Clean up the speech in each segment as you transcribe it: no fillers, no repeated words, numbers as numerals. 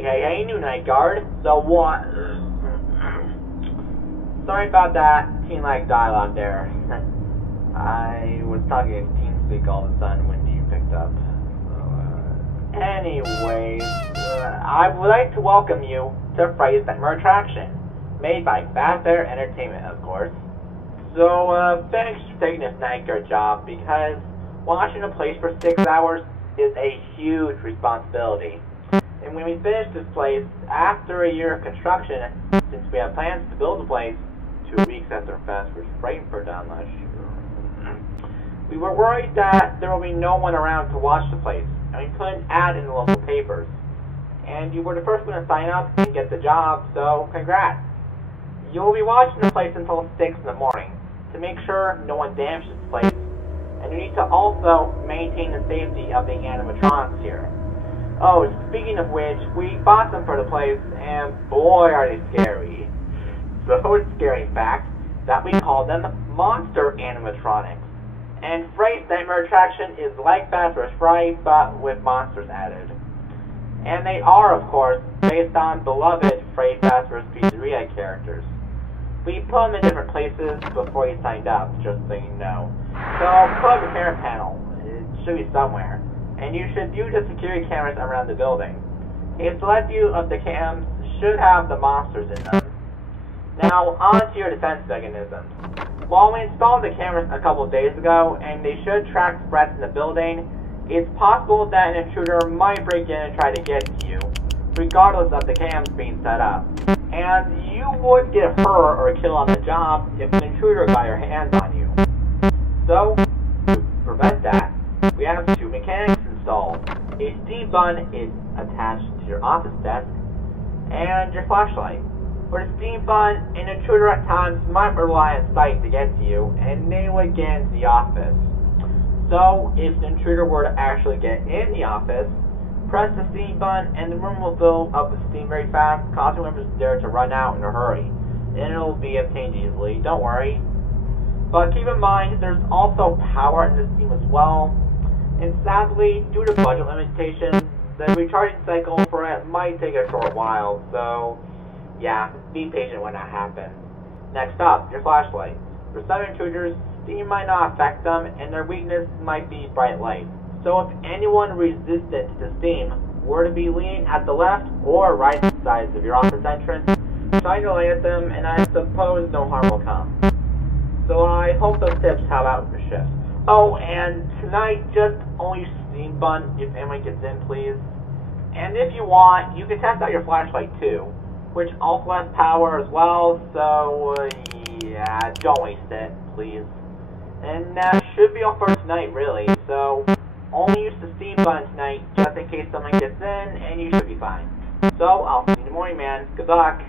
Hey, new night guard. So what? Sorry about that teen-like dialogue there. I was talking in TeamSpeak all of a sudden when you picked up. Anyways, I would like to welcome you to Friday's Summer Attraction, made by Fast Air Entertainment, of course. So, thanks for taking this night guard job, because watching a place for 6 hours is a huge responsibility. And when we finish this place, after a year of construction, since we have plans to build the place 2 weeks after Fast was Frankfurt down last year, we were worried that there will be no one around to watch the place, and we put an ad in the local papers. And you were the first one to sign up and get the job, so congrats. You will be watching the place until 6 in the morning to make sure no one damages the place, and you need to also maintain the safety of the animatronics here. Oh, speaking of which, we bought them for the place, and boy are they scary. So scary, in fact, that we call them monster animatronics. And Friday's Nightmare Attraction is like Fast vs. Friday, but with monsters added. And they are, of course, based on beloved Freddy Fazbear's Pizzeria characters. We put them in different places before you signed up, just so you know. So put up your camera panel. It should be somewhere. And you should view the security cameras around the building. A select view of the cams should have the monsters in them. Now, on to your defense mechanisms. While we installed the cameras a couple of days ago, and they should track threats in the building, it's possible that an intruder might break in and try to get to you, regardless of the cams being set up. And you would get hurt or killed on the job if an intruder got your hands on you. So, to prevent that, we have 2 mechanics installed. A steam bun is attached to your office desk, and your flashlight. For the steam bun, an intruder at times might rely on sight to get to you, and they would get into the office. So, if the intruder were to actually get in the office, press the steam button and the room will fill up with steam very fast, causing members there to run out in a hurry. And it will be obtained easily, don't worry. But keep in mind, there's also power in this steam as well. And sadly, due to budget limitations, the recharging cycle for it might take a short while, so yeah, be patient when that happens. Next up, your flashlight. For some intruders, steam might not affect them, and their weakness might be bright light. So if anyone resistant to the steam were to be leaning at the left or right sides of your office entrance, shine your light at them, and I suppose no harm will come. So I hope those tips help out with your shift. Oh, and tonight, just only use the steam button if anyone gets in, please. And if you want, you can test out your flashlight too, which also has power as well, so yeah, don't waste it, please. And that should be all for tonight, really, so only use the steam button tonight, just in case someone gets in, and you should be fine. So, I'll see you in the morning, man. Good luck.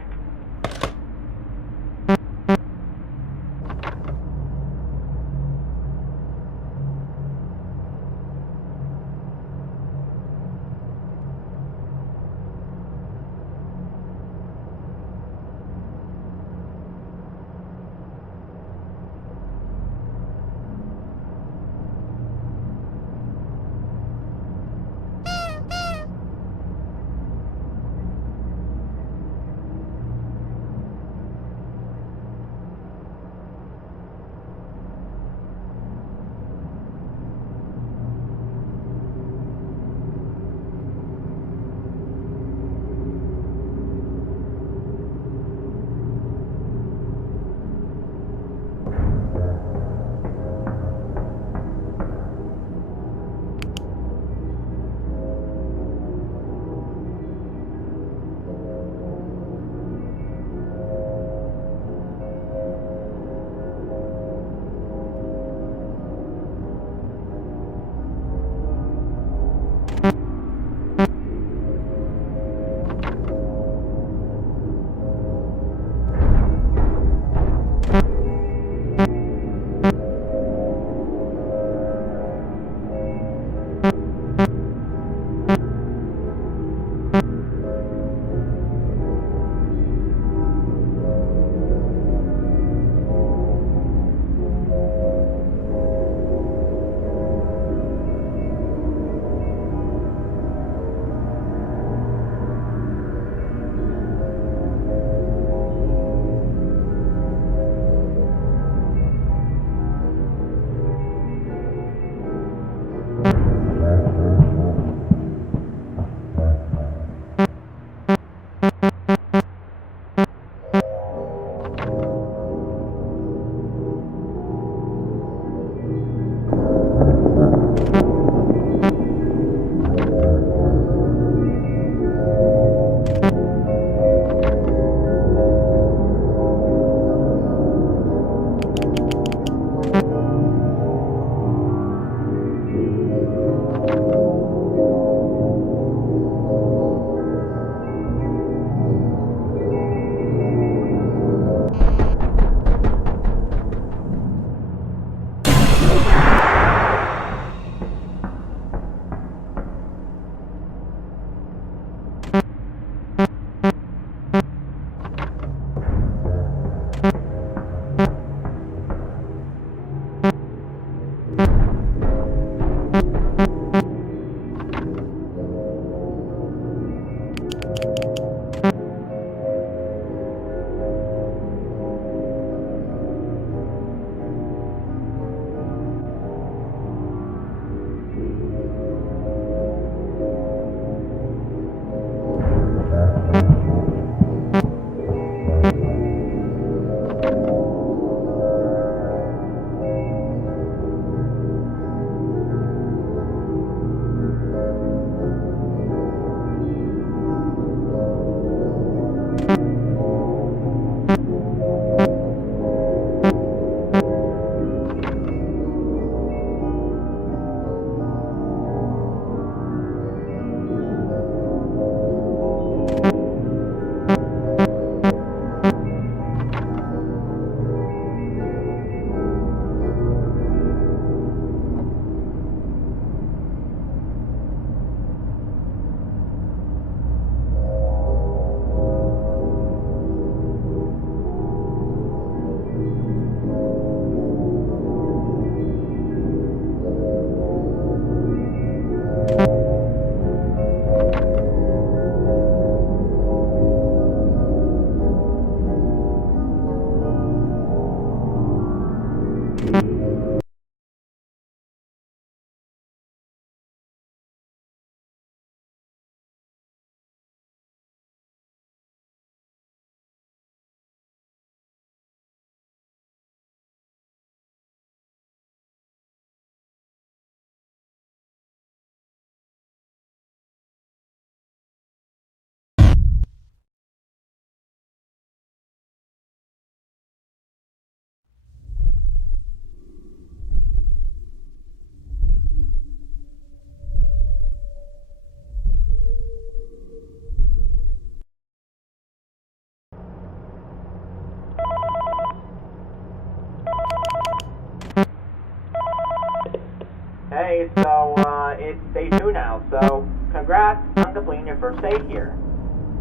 Hey, so, it's day 2 now, so congrats on completing your first day here.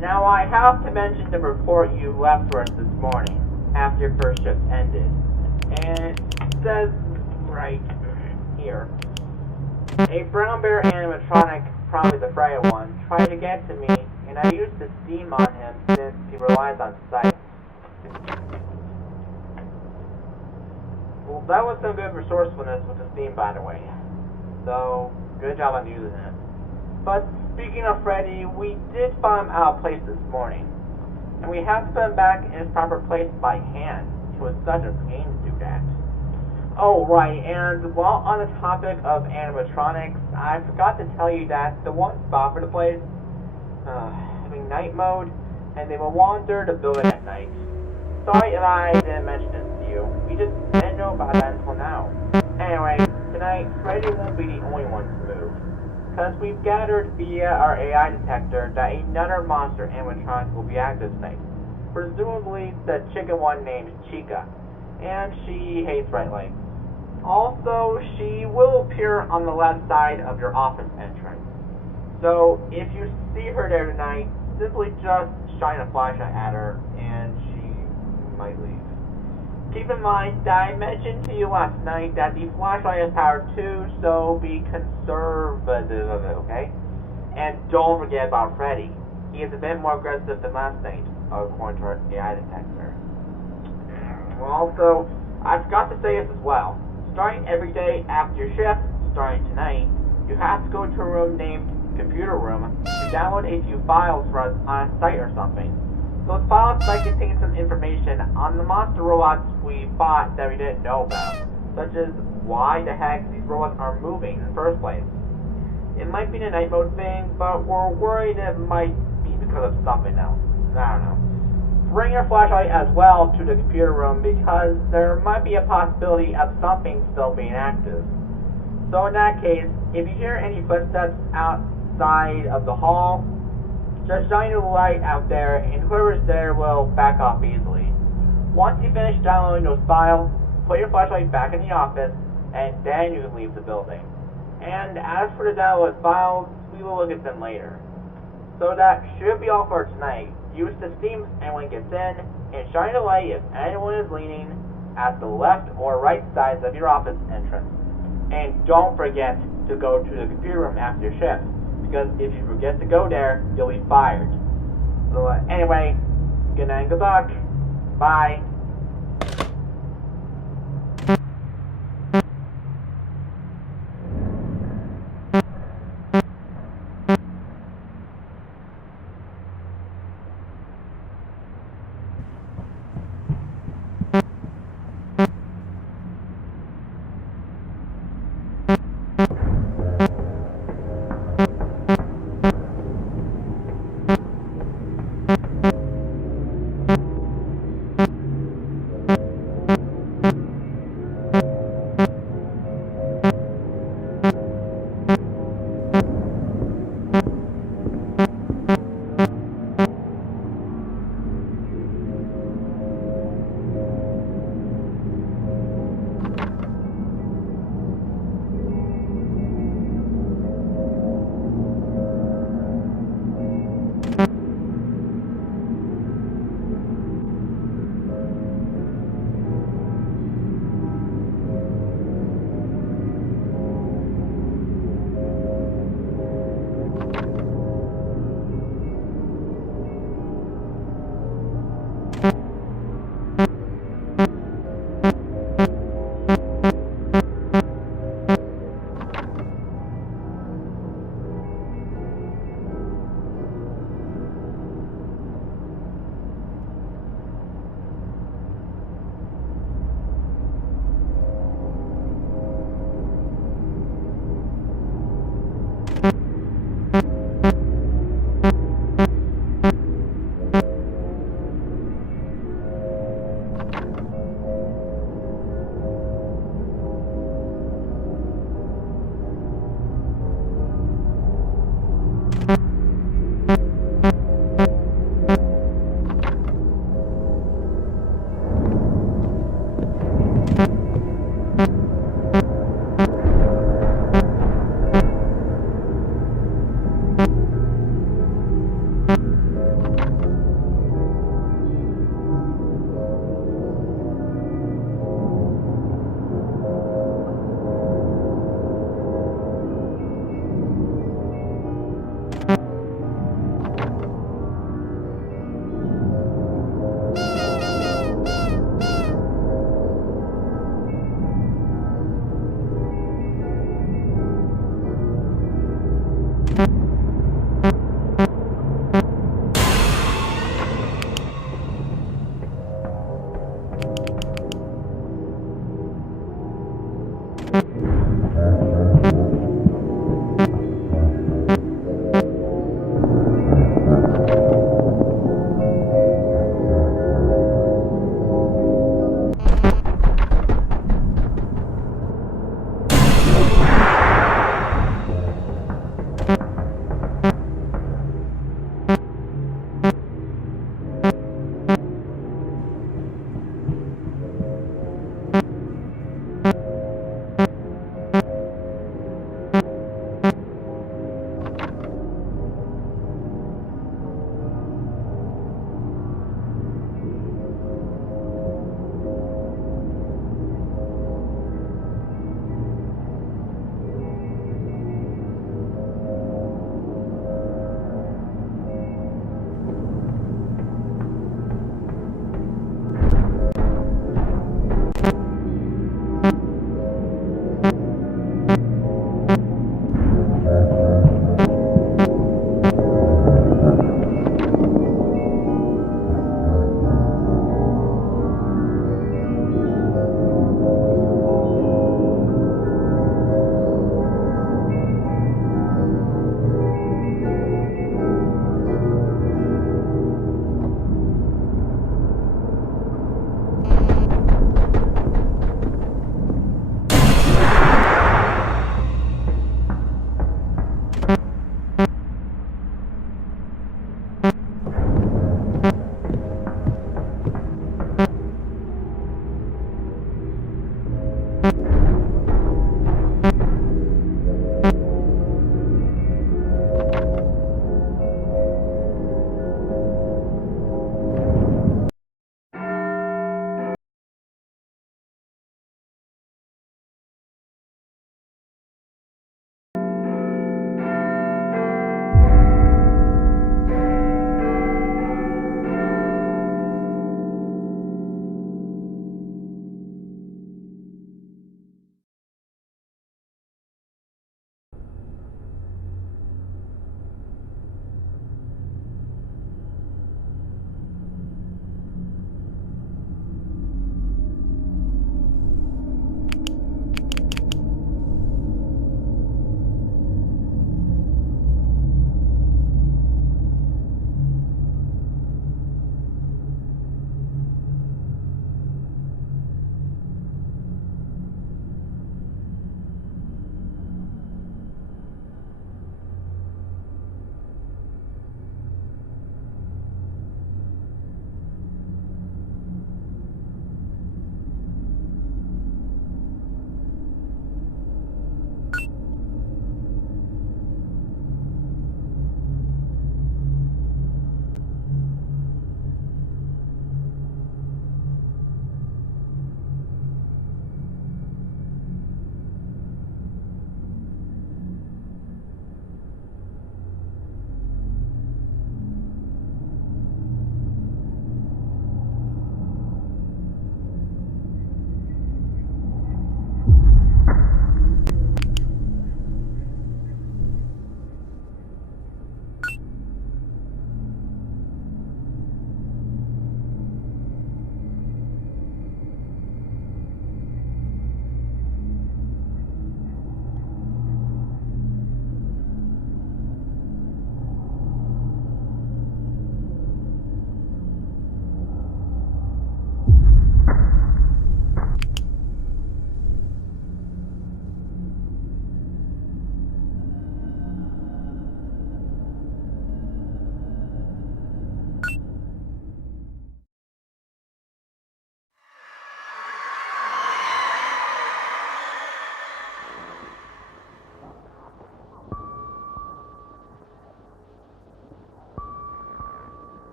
Now, I have to mention the report you left for us this morning, after your first shift ended. And it says right here, a brown bear animatronic, probably the Freya one, tried to get to me, and I used the steam on him since he relies on sight. Well, that was some good resourcefulness with the steam, by the way. So, good job on using it. But speaking of Freddy, we did find him out of place this morning. And we have to put him back in his proper place by hand. It was such a pain to do that. Oh, right, and while on the topic of animatronics, I forgot to tell you that the one spot for the place, having night mode, and they will wander the building at night. Sorry if I didn't mention this to you. We just didn't know about that until now. Anyway, tonight, Freddy won't be the only one to move. Because we've gathered via our AI detector that another monster animatronic will be active tonight. Presumably the chicken one named Chica. And she hates right legs. Also, she will appear on the left side of your office entrance. So, if you see her there tonight, simply just shine a flashlight at her, and she might leave. Keep in mind that I mentioned to you last night that the flashlight has power too, so be conservative of it, okay? And don't forget about Freddy. He is a bit more aggressive than last night, according to our AI detector. Also, I forgot to say this as well. Starting every day after your shift, starting tonight, you have to go to a room named Computer Room to download a few files for us on a site or something. Those files might contain some information on the monster robots we bought that we didn't know about, such as why the heck these robots are moving in the first place. It might be the night mode thing, but we're worried it might be because of something else. I don't know. Bring your flashlight as well to the computer room because there might be a possibility of something still being active. So in that case, if you hear any footsteps outside of the hall, just shine your light out there and whoever's there will back off easily. Once you finish downloading those files, put your flashlight back in the office and then you can leave the building. And as for the downloaded files, we will look at them later. So that should be all for tonight. Use the steam anyone gets in, and shine a light if anyone is leaning at the left or right sides of your office entrance. And don't forget to go to the computer room after shift, because if you forget to go there, you'll be fired. So anyway, good night and good luck. Bye.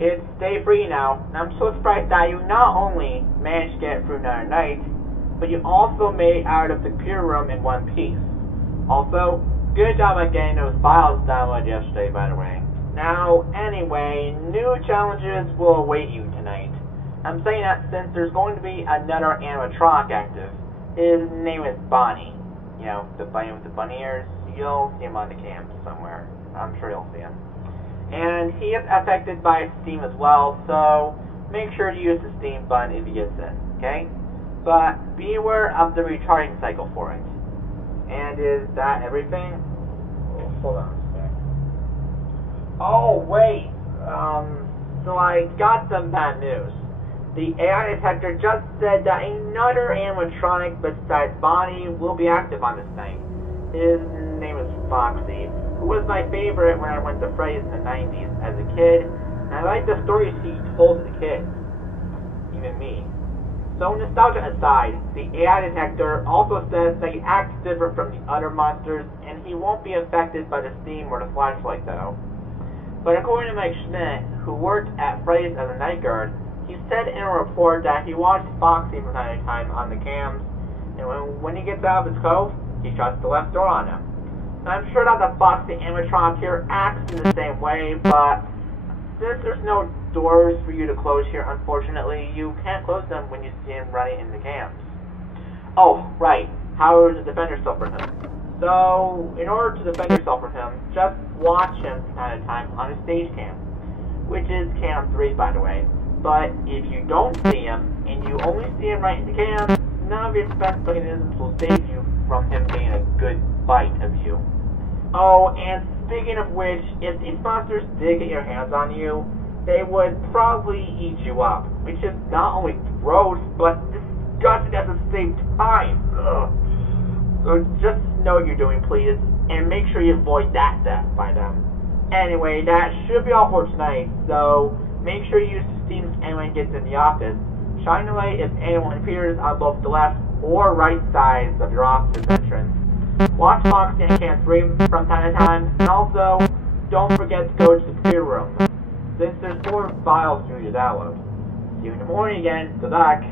It's day 3 now, and I'm so surprised that you not only managed to get through another night, but you also made out of the computer room in one piece. Also, good job at getting those files downloaded yesterday, by the way. Now, anyway, new challenges will await you tonight. I'm saying that since there's going to be another animatronic active. His name is Bonnie. You know, the bunny with the bunny ears. You'll see him on the cam somewhere. I'm sure you'll see him. And he is affected by steam as well, so make sure to use the steam button if he gets in, okay? But be aware of the recharging cycle for it. And is that everything? Oh, hold on a sec. Oh, wait. So I got some bad news. The AI detector just said that another animatronic besides Bonnie will be active on this night. His name is Foxy, who was my favorite when I went to Freddy's in the 90s as a kid, and I liked the stories he told to the kids. Even me. So nostalgia aside, the AI detector also says that he acts different from the other monsters, and he won't be affected by the steam or the flashlight though. But according to Mike Schmidt, who worked at Freddy's as a night guard, he said in a report that he watched Foxy from time to time on the cams, and when he gets out of his cove, he shuts the left door on him. Now, I'm sure that the Foxy animatronic here acts in the same way, but since there's no doors for you to close here, unfortunately, you can't close them when you see him running in the cams. Oh, right. How to defend yourself from him. So, in order to defend yourself from him, just watch him from time to time on a stage cam, which is cam 3, by the way. But if you don't see him, and you only see him right in the cam, none of your defense mechanisms will save you from him getting a good bite of you. Oh, and speaking of which, if these monsters did get your hands on you, they would probably eat you up, which is not only gross, but disgusting at the same time. Ugh. So just know what you're doing, please, and make sure you avoid that death by them. Anyway, that should be all for tonight, so make sure you use the steam if anyone gets in the office. Shine the light if anyone appears on both the left or right sides of your office entrance. Watch Foxy and Cam 3 from time to time, and also, don't forget to go to the computer room, since there's 4 files for you to download. See you in the morning again. Good luck.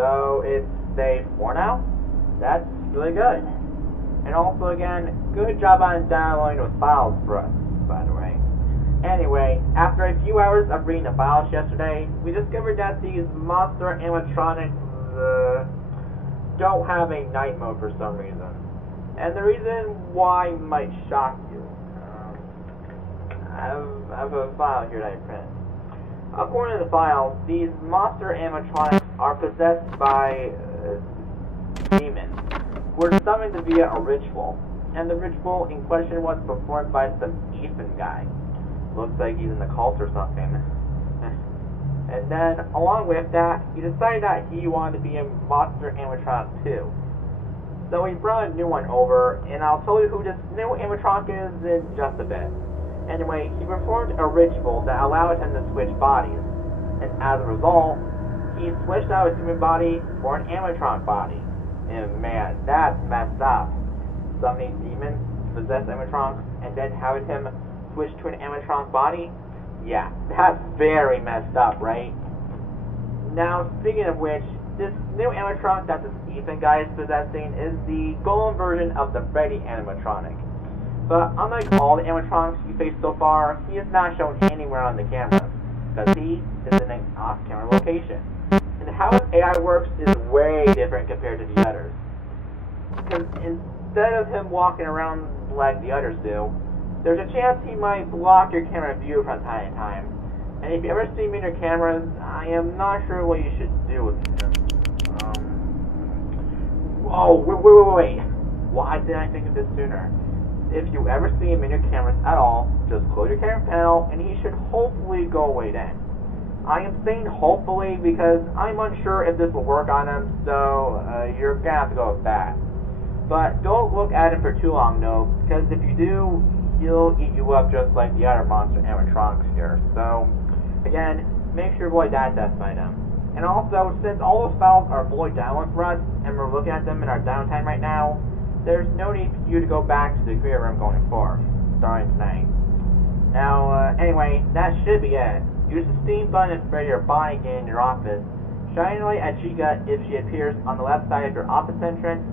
So it's day 4 now? That's really good. And also again, good job on downloading those files for us, by the way. Anyway, after a few hours of reading the files yesterday, we discovered that these monster animatronics don't have a night mode for some reason. And the reason why might shock you. I have a file here that I printed. According to the files, these monster animatronics are possessed by demons, who were summoned via a ritual. And the ritual in question was performed by some Ethan guy. Looks like he's in the cult or something. And then, along with that, he decided that he wanted to be a monster animatronic too. So he brought a new one over, and I'll tell you who this new animatronic is in just a bit. Anyway, he performed a ritual that allowed him to switch bodies, and as a result, he switched out his human body for an animatronic body. And man, that's messed up. Summoning demons to possess animatronics, and then having him switch to an animatronic body? Yeah, that's very messed up, right? Now, speaking of which, this new animatronic that this Ethan guy is possessing is the golem version of the Freddy animatronic. But unlike all the animatronics we faced so far, he is not shown anywhere on the cameras, because he is in an off-camera location. And how his AI works is way different compared to the others. Because instead of him walking around like the others do, there's a chance he might block your camera view from time to time. And if you ever see me in your cameras, I am not sure what you should do with him. Oh, wait. Why didn't I think of this sooner? If you ever see him in your cameras at all, just close your camera panel and he should hopefully go away then. I am saying hopefully because I'm unsure if this will work on him, so you're gonna have to go with that. But don't look at him for too long, though, because if you do, he'll eat you up just like the other monster animatronics here. So, again, make sure to avoid that death by them. And also, since all those files are fully downloaded for us, and we're looking at them in our downtime right now, there's no need for you to go back to the creator room going forward, starting tonight. Now, anyway, that should be it. Use the Steam button to spread your body again in your office. Shine a light at Chica if she appears on the left side of your office entrance.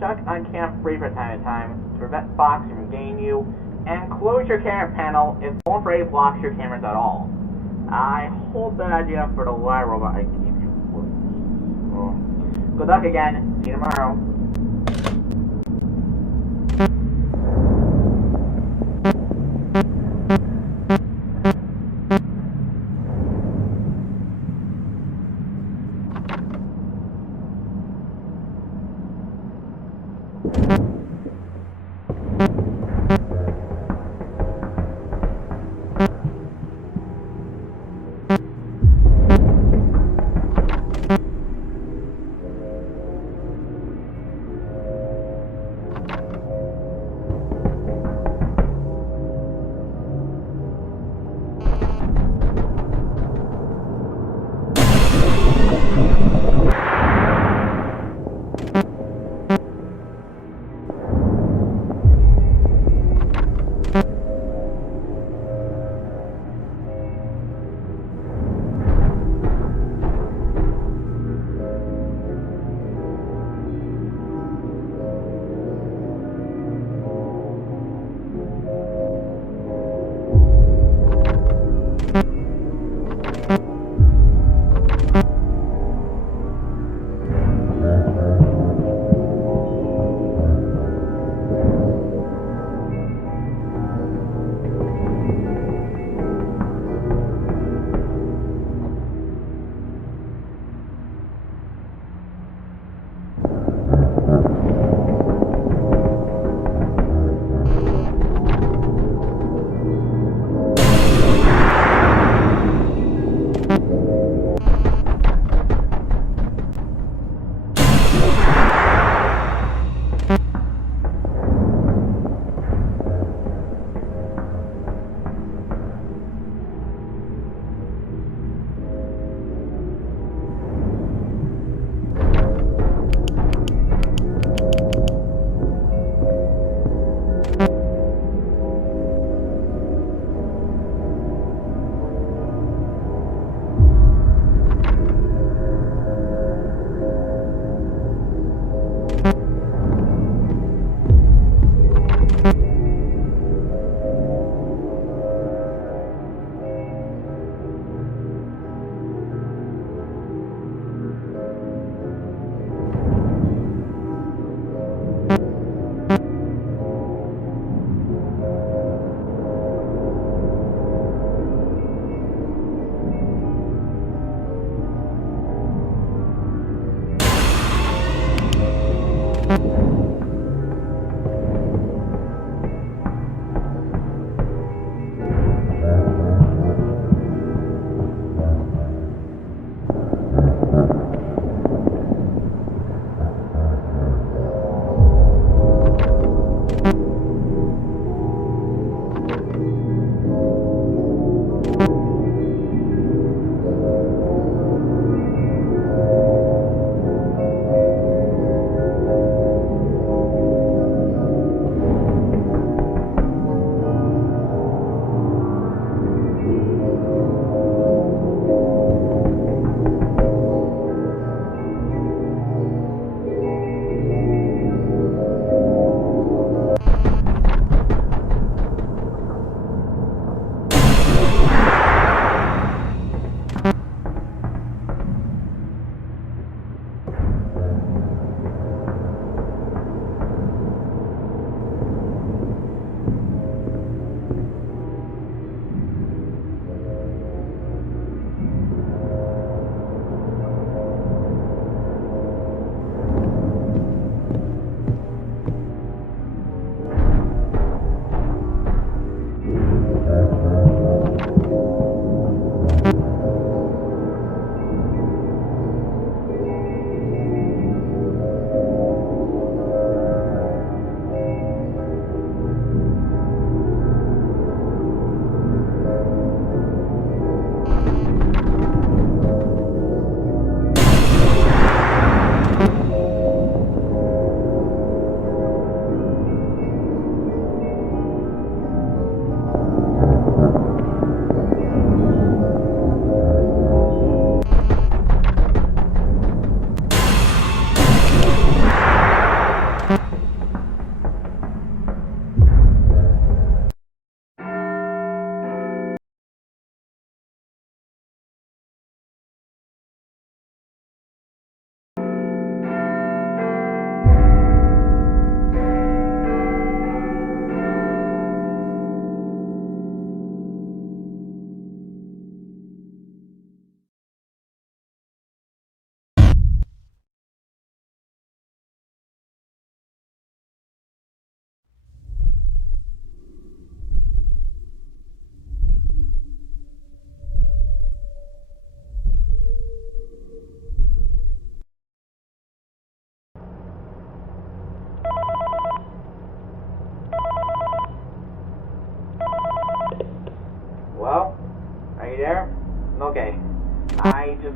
Check on Cam Free from time to time to prevent Fox from gaining you. And close your camera panel if Phone Freddy blocks your cameras at all. I hold that idea for the live robot I gave you. Good luck again. See you tomorrow.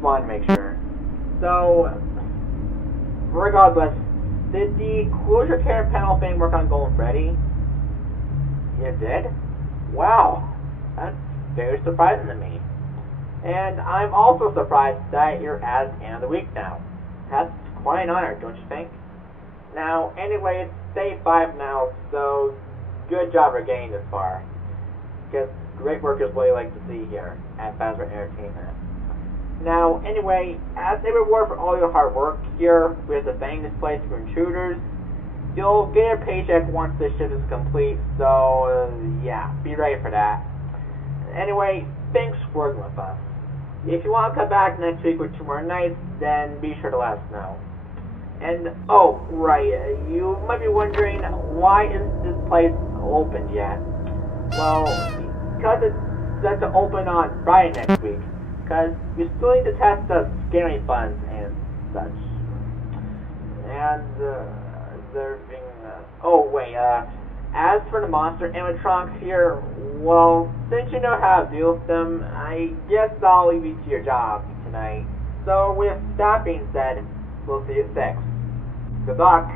wanted to make sure. So, regardless, did the closure care panel thing work on Golden Freddy? It did? Wow, that's very surprising to me. And I'm also surprised that you're at the end of the week now. That's quite an honor, don't you think? Now, anyway, it's day 5 now, so good job for getting this far. Because great work is what I like to see here at Fazbear Entertainment. Now, anyway, as a reward for all your hard work here with the vending displays for intruders, you'll get your paycheck once this shift is complete, so yeah, be ready for that. Anyway, thanks for working with us. If you want to come back next week with 2 more nights, then be sure to let us know. And, oh, right, you might be wondering, why isn't this place opened yet? Well, because it's set to open on Friday next week, because we still need to test the scaring funds and such. And, as for the monster animatronics here, well, since you know how to deal with them, I guess I'll leave you to your job tonight. So, with that being said, we'll see you at 6. Good luck.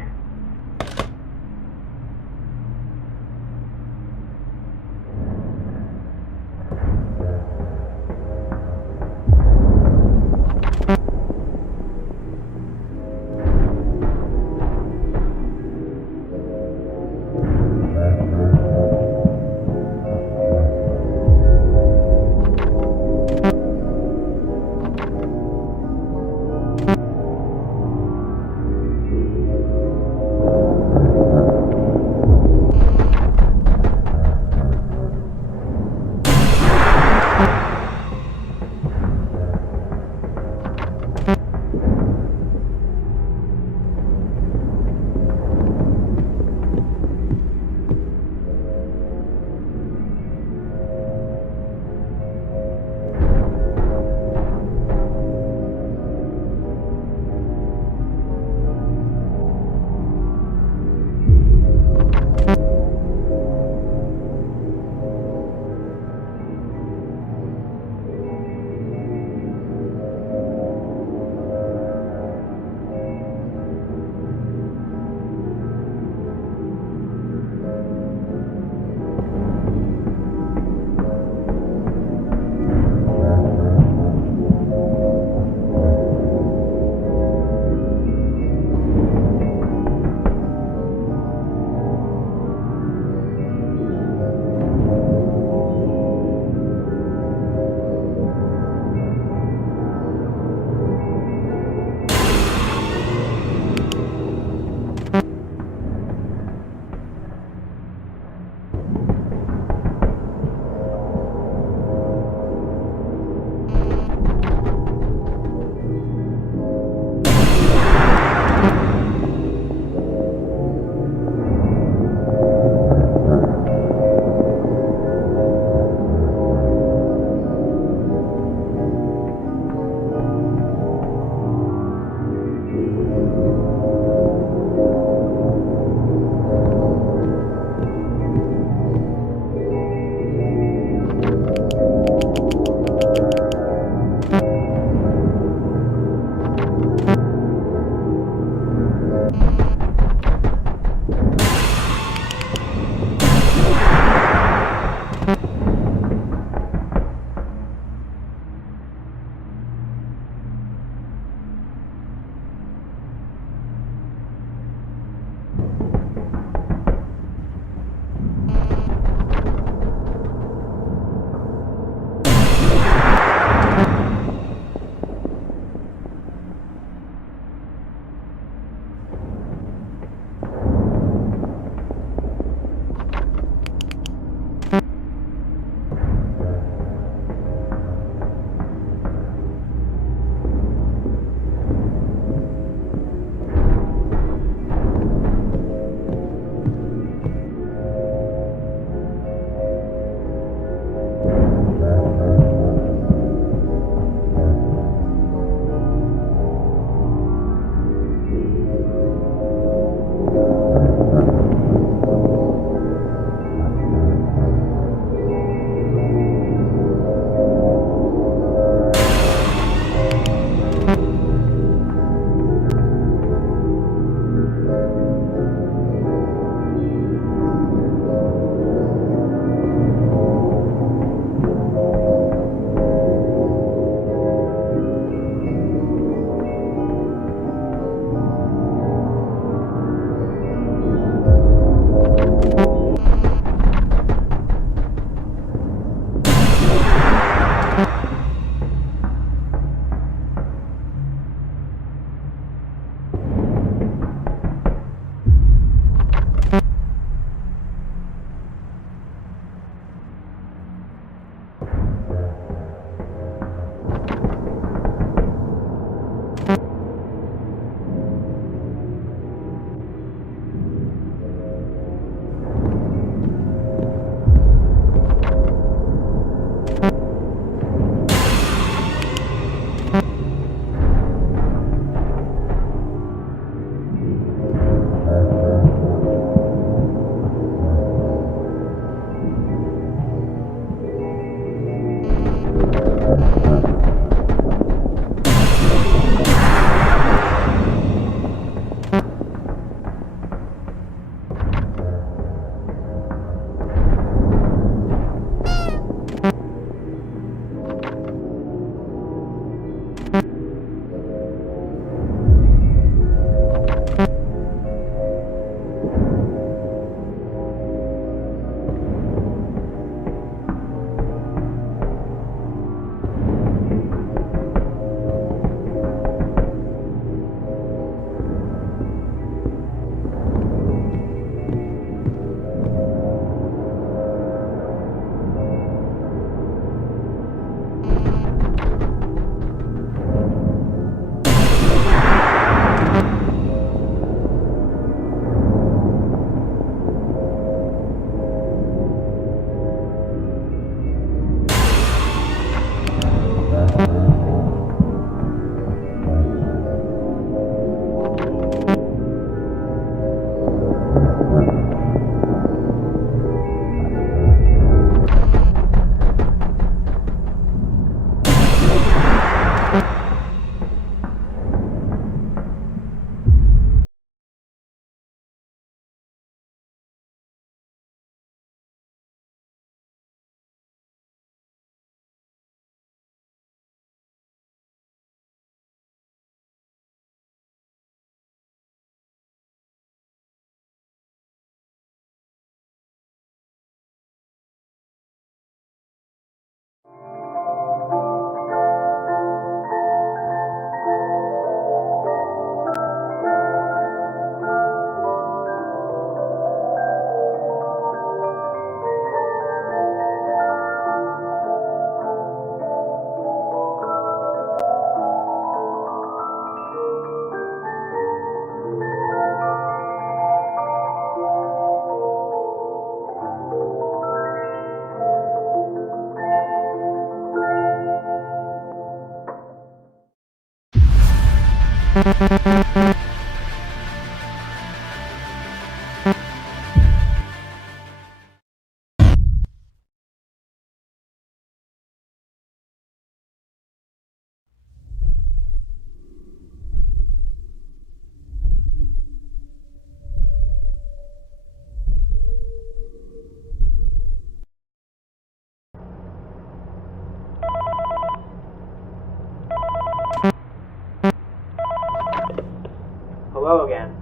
Hello again.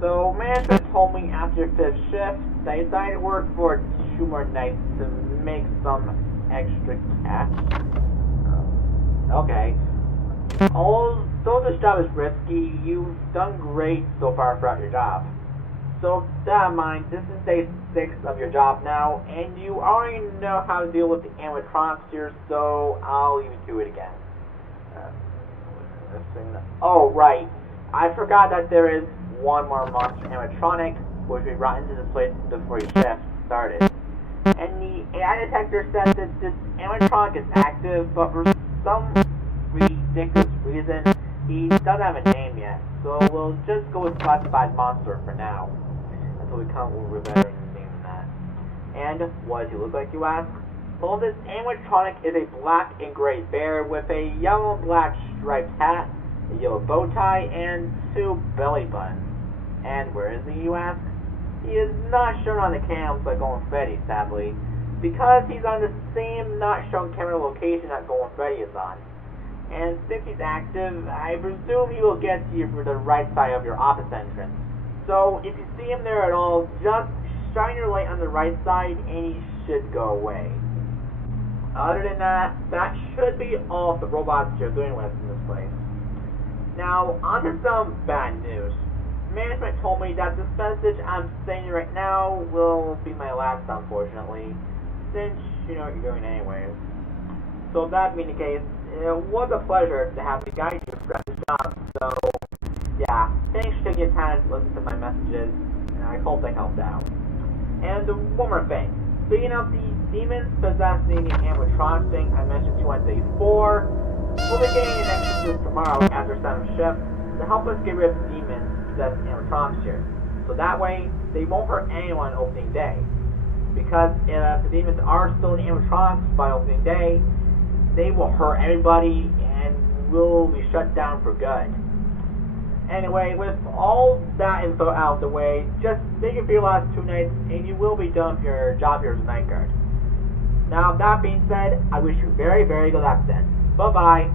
So, management told me after your fifth shift, they decided to work for 2 more nights to make some extra cash. Okay. Although this job is risky, you've done great so far throughout your job. So, with that in mind, this is day 6 of your job now, and you already know how to deal with the animatronics here, so I'll leave you to it again. Oh, right. I forgot that there is one more monster animatronic, which we brought into this place before your shift started. And the AI detector says that this animatronic is active, but for some ridiculous reason, he doesn't have a name yet. So we'll just go with classified monster for now, until we come up with a better name than that. And what does he look like, you ask? Well, this animatronic is a black and gray bear with a yellow and black striped hat, a yellow bow tie, and 2 belly buttons. And where is he, you ask? He is not shown on the cams like Golden Freddy, sadly, because he's on the same not shown camera location that Golden Freddy is on. And since he's active, I presume he will get to you for the right side of your office entrance. So if you see him there at all, just shine your light on the right side and he should go away. Other than that, that should be all of the robots you're dealing with in this place. Now, onto some bad news. Management told me that this message I'm saying right now will be my last, unfortunately, since you know what you're doing anyways. So that being the case, it was a pleasure to have to guide you throughout this job, so yeah, thanks for taking your time to listen to my messages, and I hope they helped out. And one more thing, speaking of the demons possessing the animatronic thing I mentioned to you on day 4, we'll be getting an exorcist tomorrow after 7 shift to help us get rid of the demons possessing animatronics here. So that way, they won't hurt anyone on opening day. Because if the demons are still in animatronics by opening day, they will hurt everybody and will be shut down for good. Anyway, with all that info out of the way, just take it for your last 2 nights and you will be done with your job here as a night guard. Now, that being said, I wish you very, very good luck then. Bye-bye.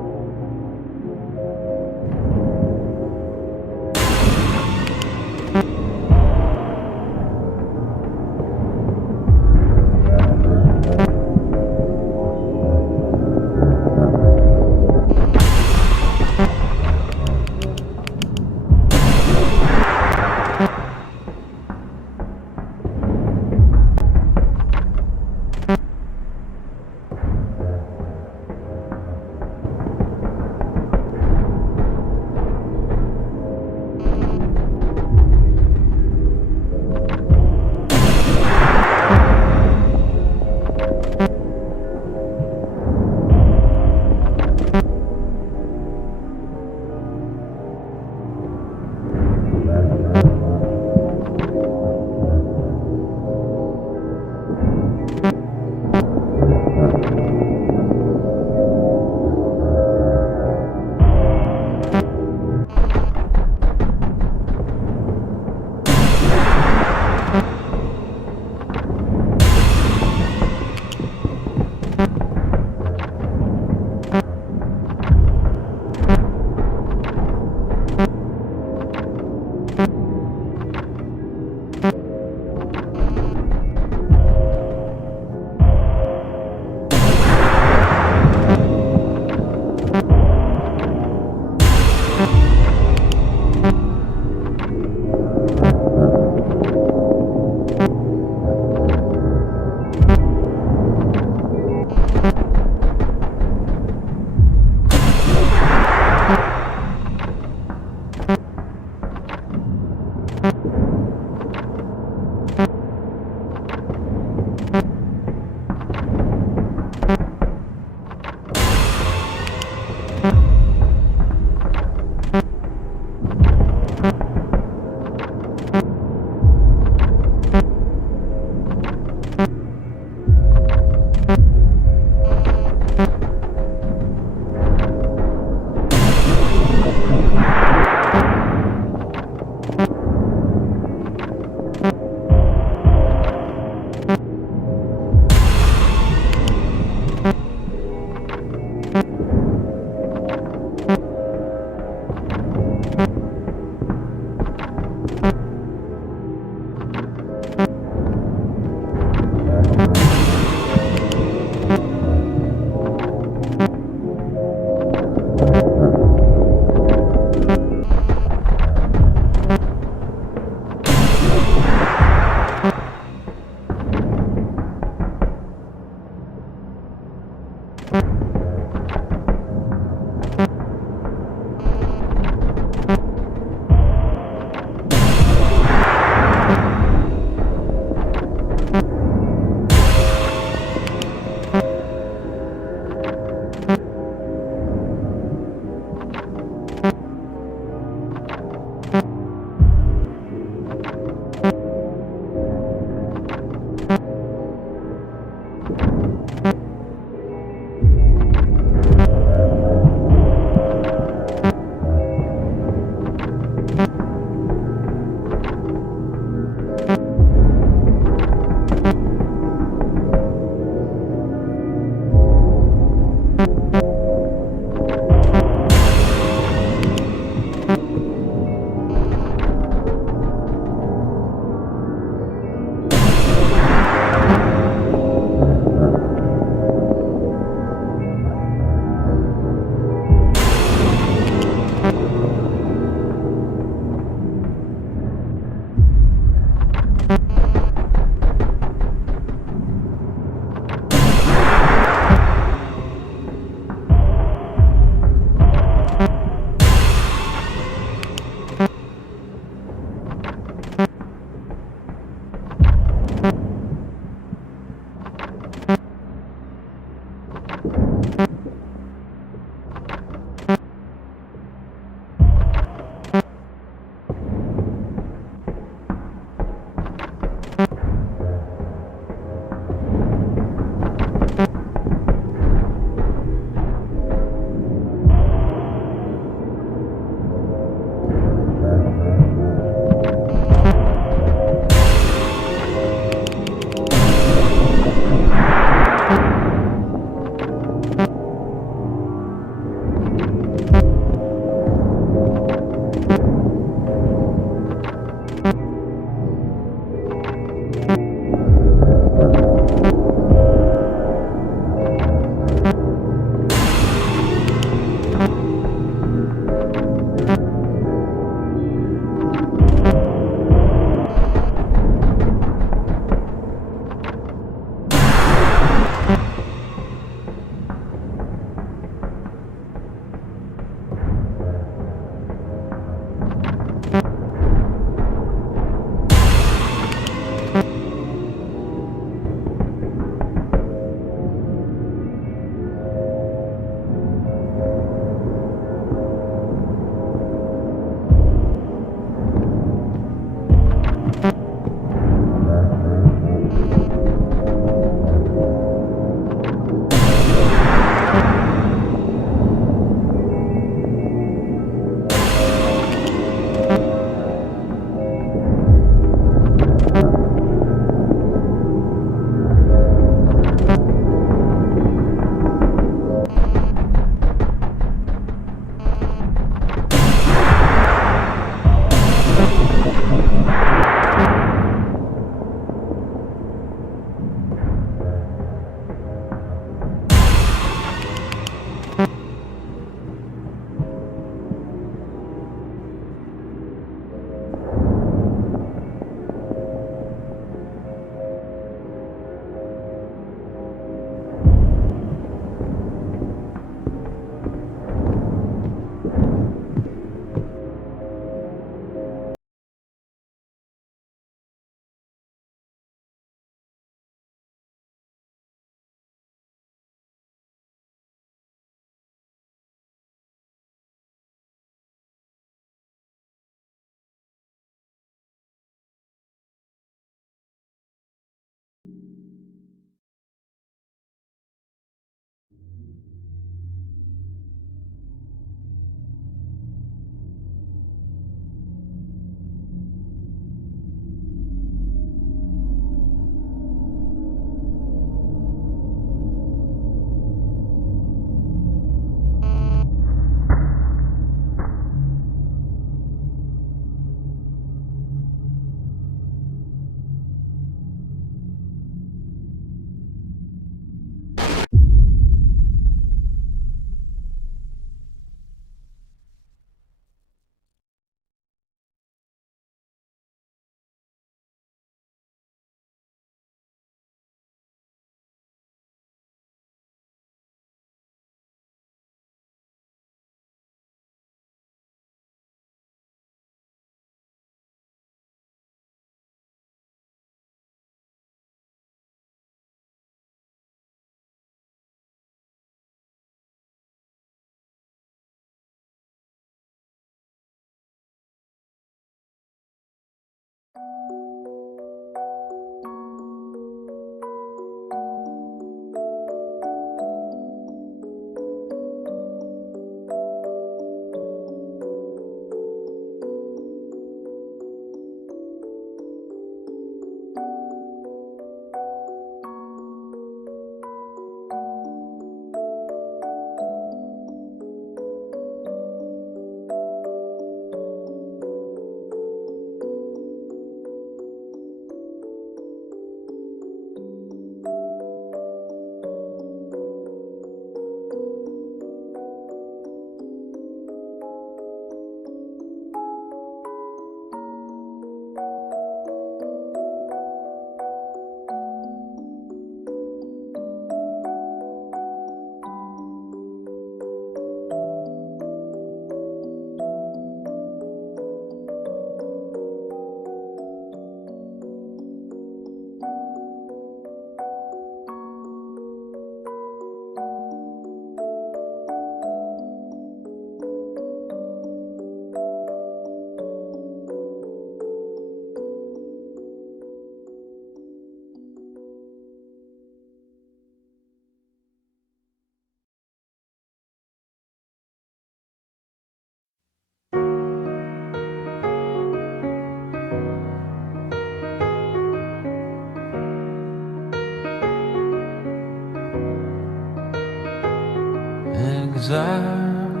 Exile,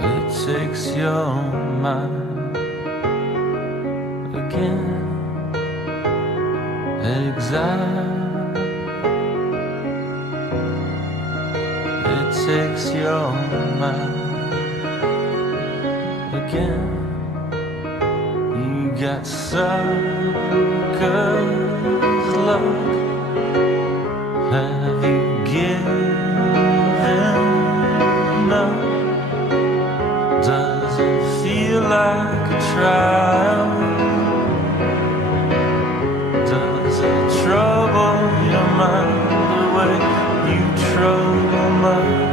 it takes your mind again. Exile, it takes your mind again. You got suckers luck. Have you given up? Does it feel like a trial? Does it trouble your mind the way you trouble mine?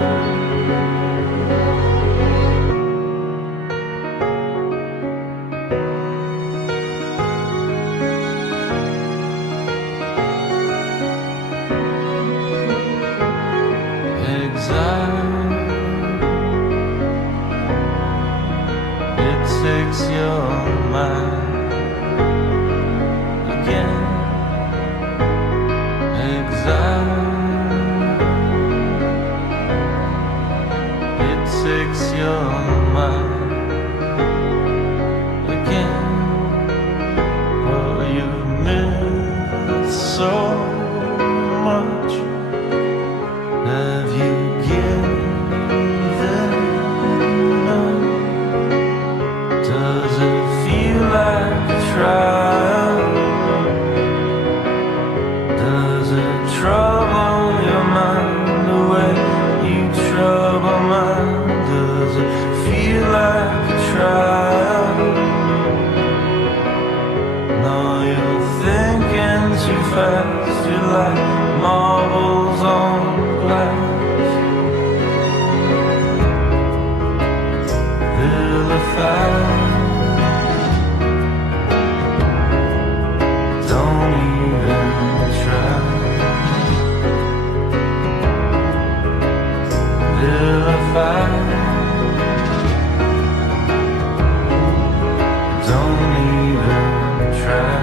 It takes your mind again. Exile, it takes your mind again. Oh, you've missed so much. Have you given up? Does it feel like a trial? Does it trouble your mind the way you trouble mine? Does it feel like a trial? No, you're thinking too fast. You're like marbles on glass. Vilified. Don't even try. Vilified. Don't even try.